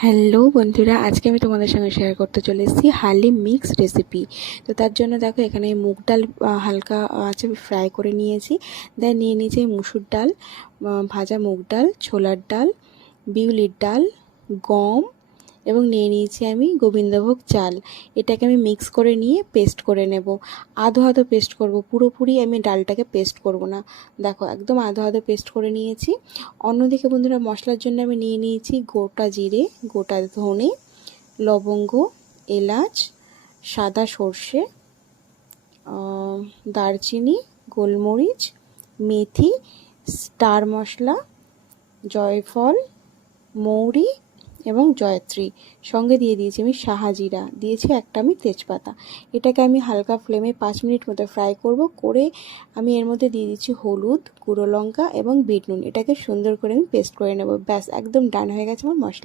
Hello বন্ধুরা, আজকে আমি তোমাদের সঙ্গে শেয়ার করতে চলে এসেছি হালিম মিক্স রেসিপি। তো তার জন্য দেখো এখানে মুগ ডাল হালকা আছে ফ্রাই করে নিয়েছি। দেন নিয়ে নিয়েছি মুসুর ডাল, ভাজা মুগ ডাল, ছোলার ডাল, বিউলির ডাল, গম এবং নিয়ে নিয়েছি আমি গোবিন্দভোগ চাল। এটাকে আমি মিক্স করে নিয়ে পেস্ট করে নেব। আধো আধো পেস্ট করব, পুরোপুরি আমি ডালটাকে পেস্ট করব না। দেখো একদম আধো আধো পেস্ট করে নিয়েছি। অন্যদিকে বন্ধুরা মশলার জন্য আমি নিয়ে নিয়েছি গোটা জিরে, গোটা ধনে, লবঙ্গ, এলাচ, সাদা সর্ষে, দারচিনি, গোলমরিচ, মেথি, স্টার মশলা, জয়ফল, মৌরি এবং জয়ত্রী। সঙ্গে দিয়ে দিয়েছি আমি শাহাজিরা, দিয়েছি একটা আমি তেজপাতা। এটাকে আমি হালকা ফ্লেমে 5 মিনিট মতো ফ্রাই করব। করে আমি এর মধ্যে দিয়ে দিচ্ছি হলুদ, গুঁড়ো লঙ্কা এবং বিট নুন। এটাকে সুন্দর করে আমি পেস্ট করে নেব। ব্যাস একদম ডান হয়ে গেছে আমার মশলা।